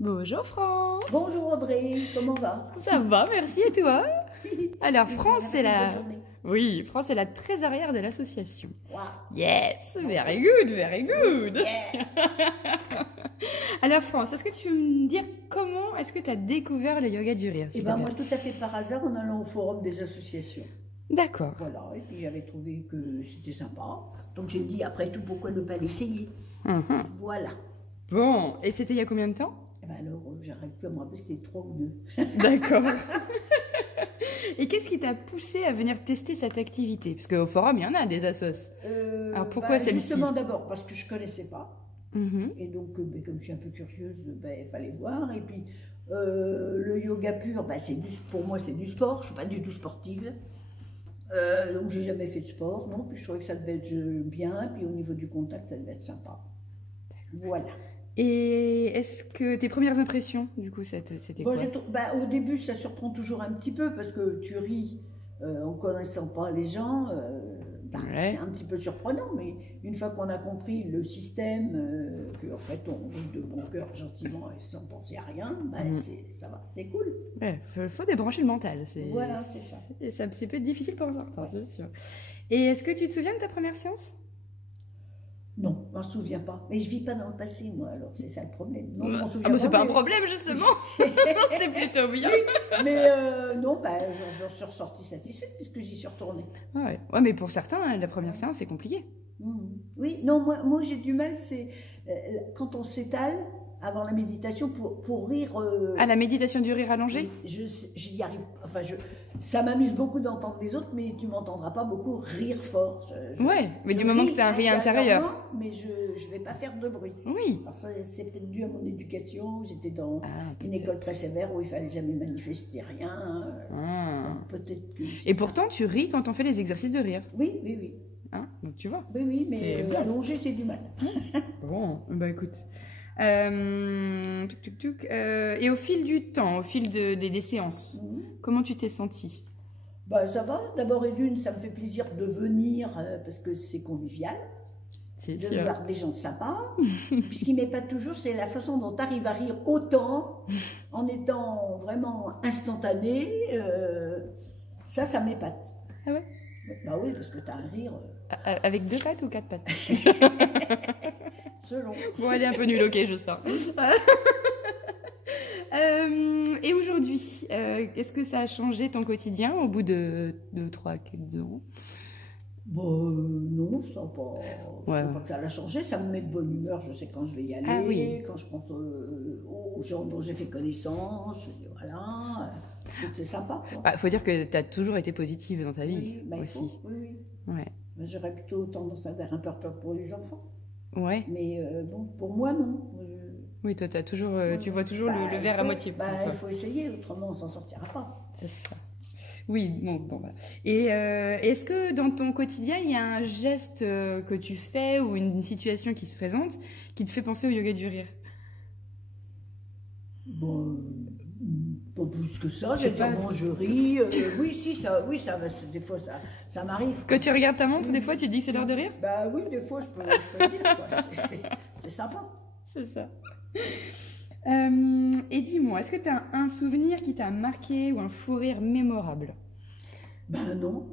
Bonjour France. Bonjour Audrey, comment va? Ça va, merci et toi? Alors France c'est la... Bonne journée. Oui, France est la trésorière de l'association. Wow. Yes, very good, very good. Yeah. Alors France, est-ce que tu peux me dire comment est-ce que tu as découvert le yoga du rire? Et ben moi tout à fait par hasard en allant au forum des associations. D'accord. Voilà, et puis j'avais trouvé que c'était sympa. Donc j'ai dit après tout pourquoi ne pas l'essayer. Mhm. Voilà. Bon, et c'était il y a combien de temps? Et ben alors j'arrive plus à me rappeler, c'était 3 ou 2. D'accord. Et qu'est-ce qui t'a poussé à venir tester cette activité? Parce qu'au forum, il y en a des assos. Alors pourquoi celle-ci? Justement d'abord parce que je connaissais pas. Mhm. Et donc comme je suis un peu curieuse, il fallait voir. Et puis le yoga pur, pour moi c'est du sport, je suis pas du tout sportive. Donc j'ai jamais fait de sport, non, puis je trouvais que ça devait être bien, puis au niveau du contact ça devait être sympa. Voilà. Et est-ce que tes premières impressions, du coup, c'était Bon, quoi? au début ça surprend toujours un petit peu parce que tu ris en connaissant pas les gens, Ouais. c'est un petit peu surprenant, mais une fois qu'on a compris le système, qu'en fait on rit de bon cœur gentiment et sans penser à rien, ça va, c'est cool. Ouais, faut débrancher le mental. Voilà, c'est ça. C'est un petit peu difficile pour certains, c'est sûr. Et est-ce que tu te souviens de ta première séance? Non, je m'en souviens pas. Mais je vis pas dans le passé, moi, alors c'est ça le problème. Non, je m'en Ah souviens bah c'est pas un mais- problème, justement. C'est plutôt bien. Mais non, j'en suis ressortie satisfaite puisque j'y suis retournée. Ouais. Ouais, mais pour certains, la première séance, c'est compliqué. Oui, non, moi j'ai du mal, c'est quand on s'étale avant la méditation pour rire. Ah, la méditation du rire allongé? J'y arrive. Enfin, ça m'amuse beaucoup d'entendre les autres, mais tu m'entendras pas beaucoup rire fort. Ouais, mais je du moment que ris tu as un rire intérieur. Mais je vais pas faire de bruit. Oui. Alors ça, c'est peut-être dû à mon éducation. J'étais dans Ah, une peut-être. école très sévère où il fallait jamais manifester rien. Ah. Donc peut-être que. Et pourtant, tu ris quand on fait les exercices de rire. Oui, oui, oui. Hein? Donc tu vois. Oui, mais C'est bien. allongé, j'ai du mal. Bon, bah écoute. Tuc, tuc, tuc. Et au fil du temps, au fil des séances, comment tu t'es sentie? Ça va. D'abord et d'une, ça me fait plaisir de venir parce que c'est convivial, C'est de sûr. voir des gens sympas. Puis ce qui m'épate toujours, c'est la façon dont tu arrives à rire autant en étant vraiment instantané. Ça m'épate. Ah ouais? Bah oui, parce que tu as un rire Avec 2 pattes ou 4 pattes? selon. Bon, elle est un peu nulle, ok, je sens. Et aujourd'hui, est-ce que ça a changé ton quotidien au bout de 3-4 ans? Non, ça n'a pas, je Ouais. trouve pas que ça l'a changé. Ça me met de bonne humeur. Je sais quand je vais y aller, Ah oui. quand je pense aux gens dont j'ai fait connaissance. Je dis voilà, je trouve que c'est sympa. Quoi. Faut dire que tu as toujours été positive dans ta vie Oui, il aussi. faut, oui. Ouais. Mais j'aurais plutôt tendance à faire un peu peur pour les enfants. Ouais. Mais bon, pour moi, non. Oui, toi, t'as toujours, tu vois toujours le verre à moitié pour Il toi. faut essayer, autrement on s'en sortira pas. C'est ça. Oui, bon, voilà. Et est-ce que dans ton quotidien, il y a un geste que tu fais ou une situation qui se présente qui te fait penser au yoga du rire? Pas plus que ça, Je sais j'ai pas. bon, je ris. Oui, ça va, des fois ça m'arrive. Quand tu regardes ta montre, des fois, tu te dis que c'est l'heure de rire? Bah oui, des fois je peux le dire, quoi. C'est sympa. C'est ça. Et dis-moi, est-ce que tu as un souvenir qui t'a marqué ou un fou rire mémorable? Ben non.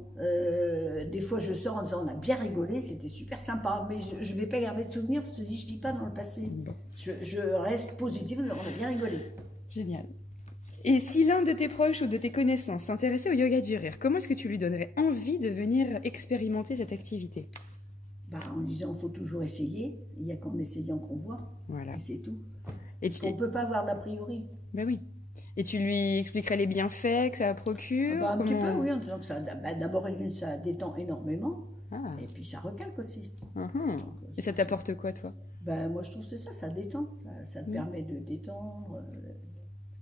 Des fois je sors en disant on a bien rigolé, c'était super sympa, mais je vais pas garder de souvenirs parce que je dis je vis pas dans le passé. Je reste positive, on a bien rigolé. Génial. Et si l'un de tes proches ou de tes connaissances s'intéressait au yoga du rire, comment est-ce que tu lui donnerais envie de venir expérimenter cette activité? En disant faut toujours essayer, il n'y a qu'en essayant qu'on voit, Voilà. et c'est tout. Et On ne peut pas avoir d'a priori. Ben oui. Et tu lui expliquerais les bienfaits que ça procure? Un petit peu, comment- oui, en disant que ça, d'abord et d'une, ça détend énormément, Ah. et puis ça recalque aussi. Mhm. Et ça t'apporte quoi, toi? Moi je trouve que c'est ça, ça détend, ça te permet de détendre,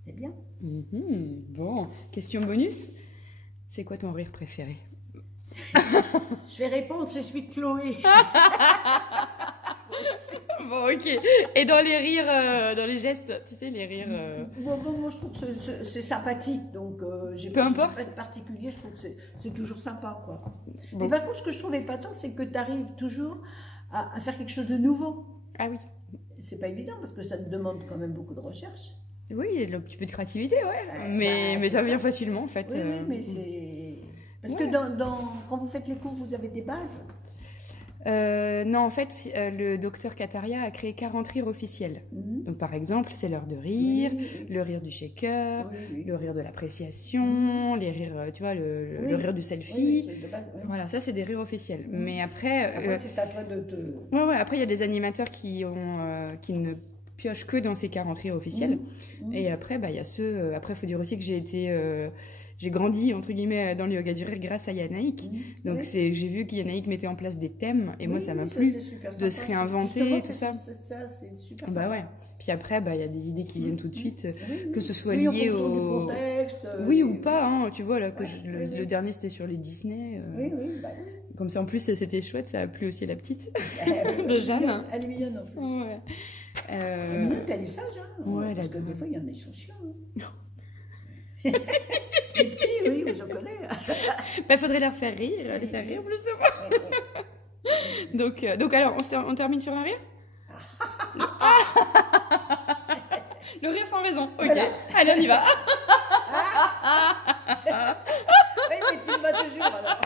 c'est bien. Mhm. Bon, question bonus. C'est quoi ton rire préféré? Je vais répondre, c'est celui de Chloé. Bon, ok. Et dans les rires, dans les gestes, tu sais, les rires... Moi je trouve que c'est sympathique, donc j'ai Peu importe. pas de particulier, je trouve que c'est toujours sympa, quoi. Bon. Mais par contre, ce que je trouve épatant, c'est que tu arrives toujours à faire quelque chose de nouveau. Ah oui. c'est pas évident parce que ça te demande quand même beaucoup de recherche. Oui, un petit peu de créativité, ouais. Bah, mais ça c'est vient ça. facilement, en fait. Oui, oui, mais c'est... Parce que Ouais. quand vous faites les cours, vous avez des bases. Non, en fait, le docteur Kataria a créé 40 rires officiels. Mhm. Donc, par exemple, c'est l'heure de rire, Oui, oui. le rire du shaker, Oui, oui. le rire de l'appréciation, les rires, tu vois, Oui. le rire du Oui, selfie. oui, c'est de base, oui. Voilà, ça, c'est des rires officiels. Mhm. Mais après, Après, c'est à toi de te... ouais, après, il y a des animateurs qui ne piochent que dans ces 40 rires officiels. Mhm. Et après, bah, il y a ceux. Après, il faut dire aussi que j'ai grandi, entre guillemets, dans le yoga du rire grâce à Yanaïk. Mhm. Donc, Oui. j'ai vu qu'Yanaïk mettait en place des thèmes. Et moi, Oui, ça m'a oui, plu c'est super de se sympa. réinventer Justement, et tout ça. C'est super Bah sympa. ouais. Puis après, bah, il y a des idées qui viennent tout de suite, Oui, que ce soit oui, en lié fonction du au. contexte. Oui ou pas, hein, tu vois, là, Ouais, oui, le oui. dernier c'était sur les Disney. Oui, oui, bah oui. Comme ça, en plus, c'était chouette, ça a plu aussi à la petite. Elle De Jeanne. Elle est mignonne en plus. Ouais. Elle est mignonne, puis elle est sage. Hein. Ouais, elle Parce a que du- des fois, il y en a, ils sont chiants. Hein. Les petits, oui, je connais. Bah, faudrait les faire rire plus souvent. Donc alors, on termine sur un rire. Le rire sans raison. Ok. Voilà. Allez, on y va. Oui, mais tu le vas toujours alors.